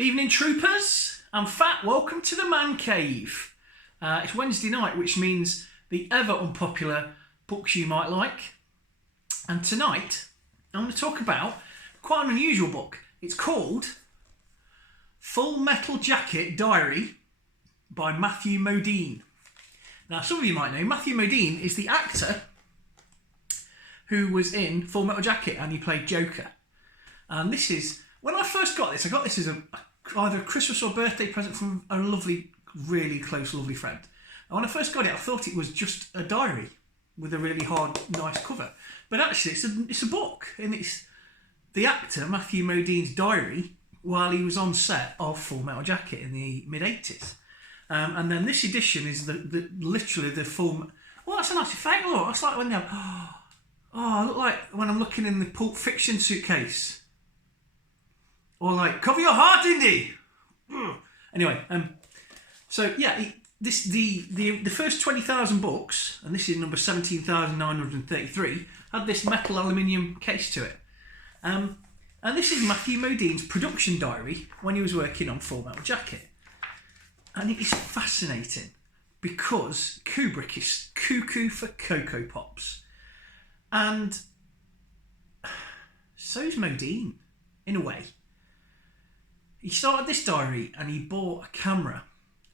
Evening troopers, I'm Fat, welcome to the Man Cave. It's Wednesday night, which means the ever unpopular books you might like. And tonight, I'm going to talk about quite an unusual book. It's called Full Metal Jacket Diary by Matthew Modine. Now, some of you might know, Matthew Modine is the actor who was in Full Metal Jacket and he played Joker. And this is, when I first got this, I got this as either a Christmas or birthday present from a lovely, really close, lovely friend. And when I first got it, I thought it was just a diary with a really hard, nice cover. But actually, it's a book, and it's the actor Matthew Modine's diary while he was on set of Full Metal Jacket in the mid-80s. And then this edition is literally the full... Well, that's a nice effect, look. That's like when they're... Oh, I look like when I'm looking in the Pulp Fiction suitcase. Or like, cover your heart, Indy! Anyway, so yeah, the first 20,000 books, and this is number 17,933, had this metal aluminium case to it. And this is Matthew Modine's production diary when he was working on Full Metal Jacket. And it is fascinating because Kubrick is cuckoo for Cocoa Pops. And so's Modine, in a way. He started this diary and he bought a camera,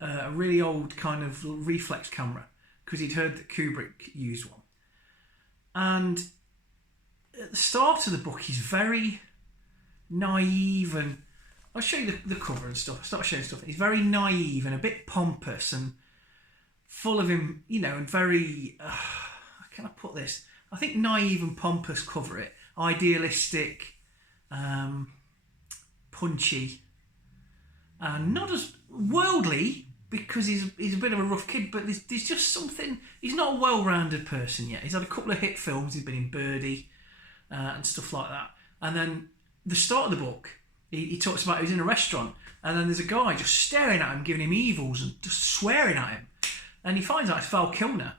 a really old kind of reflex camera, because he'd heard that Kubrick used one. And at the start of the book, he's very naive, and I'll show you the cover and stuff. I'll start showing stuff. He's very naive and a bit pompous and full of him, you know, and very, how can I put this? I think naive and pompous cover it. Idealistic, punchy, and not as worldly because he's a bit of a rough kid, but there's just something. He's not a well-rounded person yet. He's had a couple of hit films. He's been in Birdie and stuff like that. And then the start of the book, he talks about he was in a restaurant, and then there's a guy just staring at him, giving him evils and just swearing at him. And he finds out it's Val Kilmer.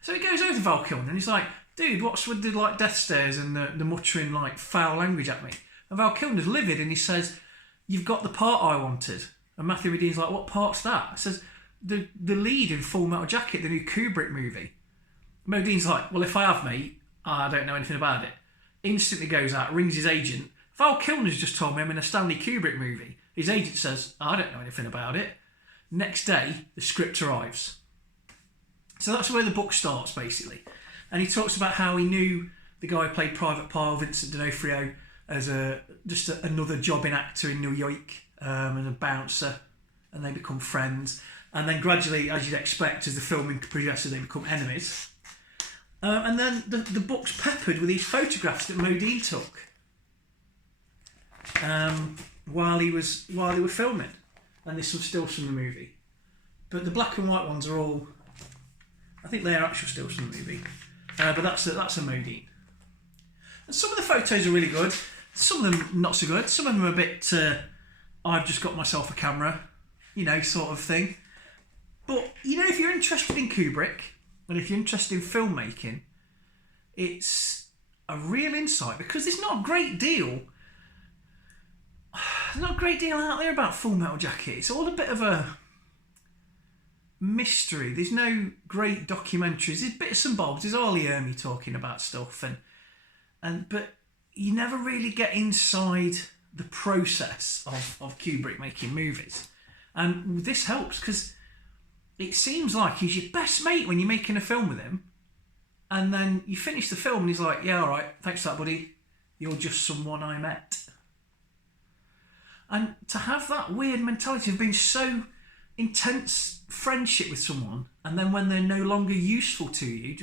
So he goes over to Val Kilmer and he's like, "Dude, what's with the like death stares and the muttering like foul language at me?" And Val Kilmer's livid and he says, "You've got the part I wanted." And Matthew Modine's like, "What part's that?" I says, the lead in Full Metal Jacket, the new Kubrick movie. Modine's like, "Well, if I have, mate, I don't know anything about it." Instantly goes out, rings his agent. Val Kilmer's just told me I'm in a Stanley Kubrick movie. His agent says, "I don't know anything about it." Next day, the script arrives. So that's where the book starts, basically. And he talks about how he knew the guy who played Private Pile, Vincent D'Onofrio, as another jobbing actor in New York, and a bouncer, and they become friends. And then gradually, as you'd expect, as the filming progresses, they become enemies. And then the book's peppered with these photographs that Modine took while they were filming, and there's some stills from the movie. But the black and white ones are all, I think they're actual stills from the movie. But that's a Modine. And some of the photos are really good. Some of them not so good. Some of them are a bit, I've just got myself a camera, you know, sort of thing. But, you know, if you're interested in Kubrick, and if you're interested in filmmaking, it's a real insight, because there's not a great deal out there about Full Metal Jacket. It's all a bit of a mystery. There's no great documentaries. There's bits and bobs. There's Ollie Ermy talking about stuff, but you never really get inside the process of Kubrick making movies. And this helps because it seems like he's your best mate when you're making a film with him, and then you finish the film and he's like, "Yeah, all right, thanks for that, buddy. You're just someone I met." And to have that weird mentality of being so intense friendship with someone, and then when they're no longer useful to you,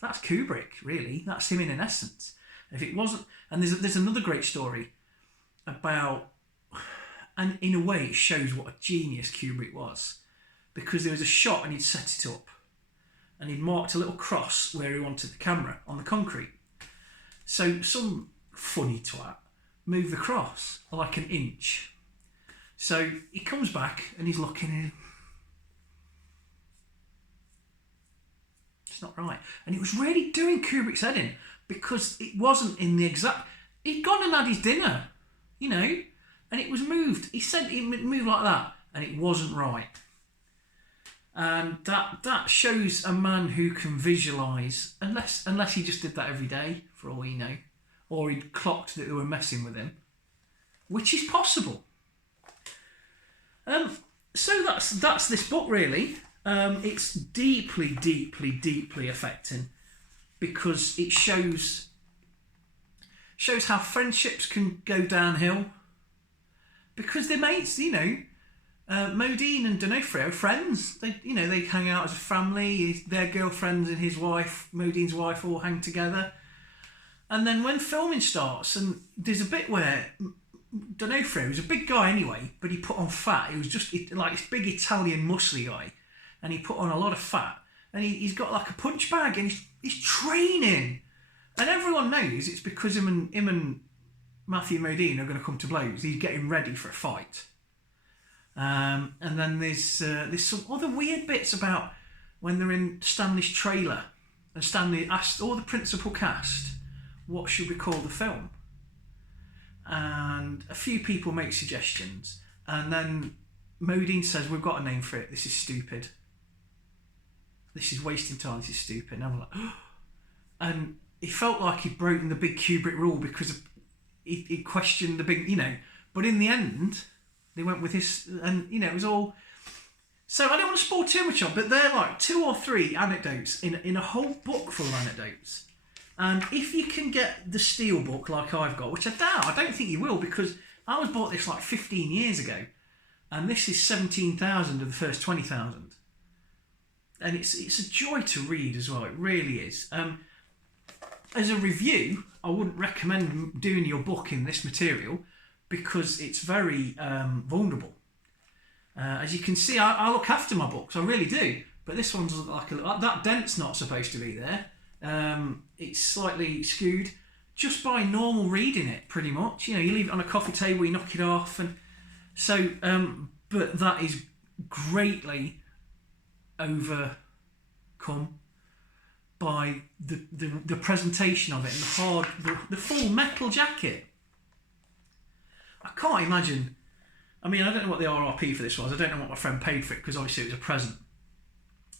that's Kubrick, really. That's him in an essence. If it wasn't, and there's another great story about, and in a way it shows what a genius Kubrick was, because there was a shot and he'd set it up and he'd marked a little cross where he wanted the camera on the concrete. So some funny twat moved the cross like an inch. So he comes back and he's looking in. It's not right. And it was really doing Kubrick's head in, because it wasn't in the exact... He'd gone and had his dinner, you know, and it was moved. He said it moved like that, and it wasn't right. And that shows a man who can visualise, unless he just did that every day, for all we know, or he'd clocked that they were messing with him, which is possible. So that's this book really. It's deeply, deeply, deeply affecting because it shows how friendships can go downhill because they're mates, you know. Modine and D'Onofrio, friends. They hang out as a family. Their girlfriends and his wife, Modine's wife, all hang together. And then when filming starts, and there's a bit where D'Onofrio was a big guy anyway, but he put on fat. He was just like this big Italian muscly guy, and he put on a lot of fat. And he's got like a punch bag, and he's training. And everyone knows it's because him and Matthew Modine are going to come to blows. He's getting ready for a fight. And then there's some other weird bits about when they're in Stanley's trailer, and Stanley asked all the principal cast, what should we call the film? And a few people make suggestions, and then Modine says, we've got a name for it, this is stupid. This is wasting time, this is stupid. And I'm like, oh. And he felt like he'd broken the big Kubrick rule because he questioned the big, but in the end, they went with his, and it was all. So I don't want to spoil too much on, but they're like 2 or 3 anecdotes in a whole book full of anecdotes. And if you can get the steel book like I've got, which I doubt, I don't think you will, because I was bought this like 15 years ago, and this is 17,000 of the first 20,000, and it's a joy to read as well. It really is. As a review, I wouldn't recommend doing your book in this material, because it's very vulnerable. As you can see, I look after my books, I really do. But this one's like that dent's not supposed to be there. It's slightly skewed just by normal reading it, pretty much. You leave it on a coffee table, you knock it off, and so. But that is greatly overcome by the presentation of it and the full metal jacket. I can't imagine. I mean, I don't know what the RRP for this was. I don't know what my friend paid for it, because obviously it was a present.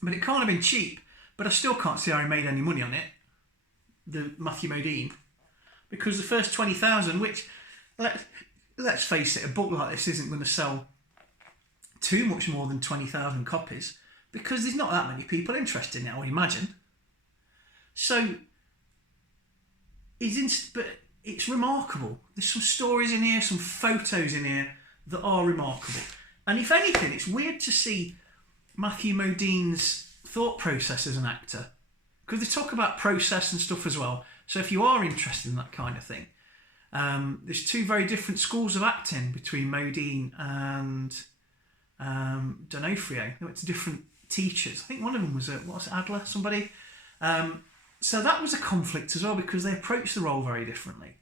But it can't have been cheap. But I still can't see how he made any money on it, the Matthew Modine, because the first 20,000, which, let's face it, a book like this isn't going to sell too much more than 20,000 copies, because there's not that many people interested in it, I would imagine. So, but it's remarkable. There's some stories in here, some photos in here that are remarkable. And if anything, it's weird to see Matthew Modine's thought process as an actor, because they talk about process and stuff as well. So if you are interested in that kind of thing, there's 2 very different schools of acting between Modine and D'Onofrio. They went to different teachers. I think one of them was Adler, somebody. So that was a conflict as well, because they approached the role very differently.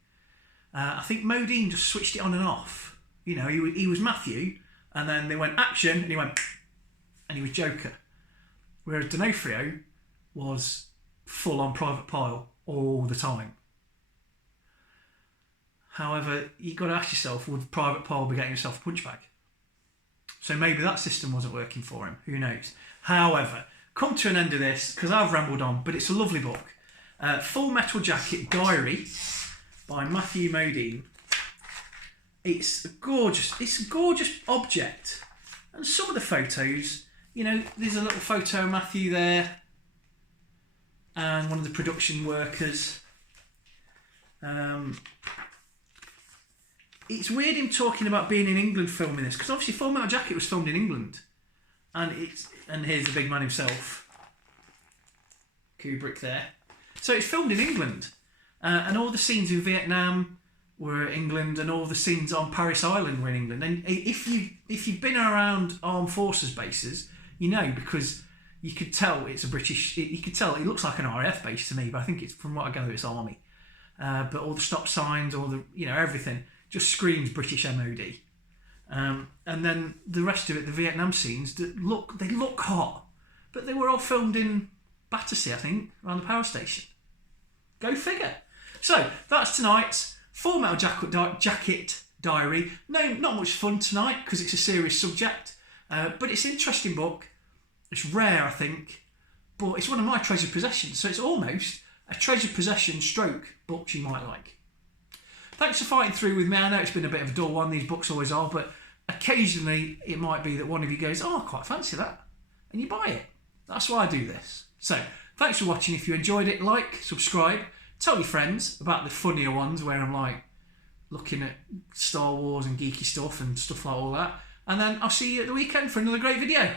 I think Modine just switched it on and off. He was Matthew, and then they went action, and he went, and he was Joker. Whereas D'Onofrio was full on Private Pile all the time. However, you've got to ask yourself, would Private Pile be getting himself a punch bag? So maybe that system wasn't working for him. Who knows? However, come to an end of this, because I've rambled on, but it's a lovely book. Full Metal Jacket Diary by Matthew Modine. It's a gorgeous object. And some of the photos, there's a little photo of Matthew there and one of the production workers. It's weird him talking about being in England filming this, because obviously Full Metal Jacket was filmed in England, and here's the big man himself, Kubrick there. So it's filmed in England, and all the scenes in Vietnam were England, and all the scenes on Paris Island were in England. And if you've been around armed forces bases, because you could tell it's a British. You could tell it looks like an RAF base to me, but I think it's, from what I gather, it's Army. But all the stop signs, all the everything just screams British MOD. And then the rest of it, the Vietnam scenes, they look hot, but they were all filmed in Battersea, I think, around the power station. Go figure. So that's tonight's Full Metal Jacket diary. No, not much fun tonight because it's a serious subject, but it's an interesting book. It's rare, I think, but it's one of my treasured possessions, so it's almost a treasured possession stroke book you might like. Thanks for fighting through with me. I know it's been a bit of a dull one, these books always are, but occasionally it might be that one of you goes, oh, I quite fancy that, and you buy it. That's why I do this. So, thanks for watching. If you enjoyed it, like, subscribe, tell your friends about the funnier ones where I'm like looking at Star Wars and geeky stuff and stuff like all that. And then I'll see you at the weekend for another great video.